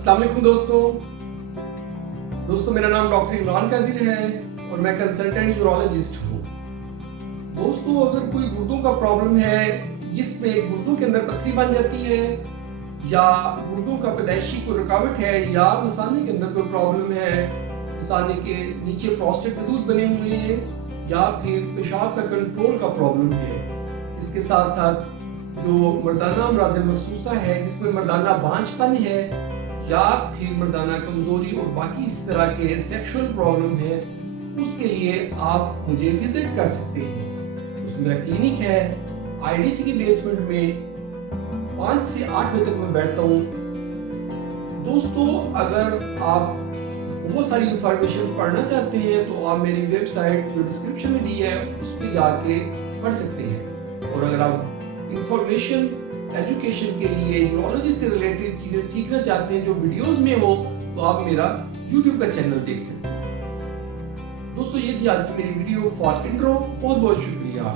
अस्सलाम वालेकुम दोस्तों मेरा नाम डॉक्टर इमरान कादिर है और मैं कंसल्टेंट यूरोलॉजिस्ट हूँ। दोस्तों, अगर कोई गुर्दों का प्रॉब्लम है जिसमें गुर्दों के अंदर पथरी बन जाती है या गुर्दों का पैदाइशी कोई रुकावट है या मसाने के अंदर कोई प्रॉब्लम है, मसाने के नीचे प्रोस्टेट में दूध बने हुए हैं या फिर पेशाब का कंट्रोल का प्रॉब्लम है, इसके साथ साथ जो मर्दाना अमराज़ मखसूसा है जिसमें मर्दाना बांझपन है या फिर मर्दाना कमजोरी और बाकी इस तरह के सेक्सुअल प्रॉब्लम है, उसके लिए आप मुझे विजिट कर सकते हैं। उसमें मेरा क्लिनिक है आईडीसी की बेसमेंट में, 5 से 8 बजे तक मैं बैठता हूँ। दोस्तों, अगर आप बहुत सारी इंफॉर्मेशन पढ़ना चाहते हैं तो आप मेरी वेबसाइट जो डिस्क्रिप्शन में दी है उस पर जाके पढ़ सकते हैं। और अगर आप इंफॉर्मेशन एजुकेशन के लिए यूरोलॉजी से रिलेटेड चीजें सीखना चाहते हैं जो वीडियोस में हो तो आप मेरा यूट्यूब का चैनल देख सकते हैं। दोस्तों, ये थी आज की मेरी वीडियो फॉर इंट्रो। बहुत बहुत शुक्रिया।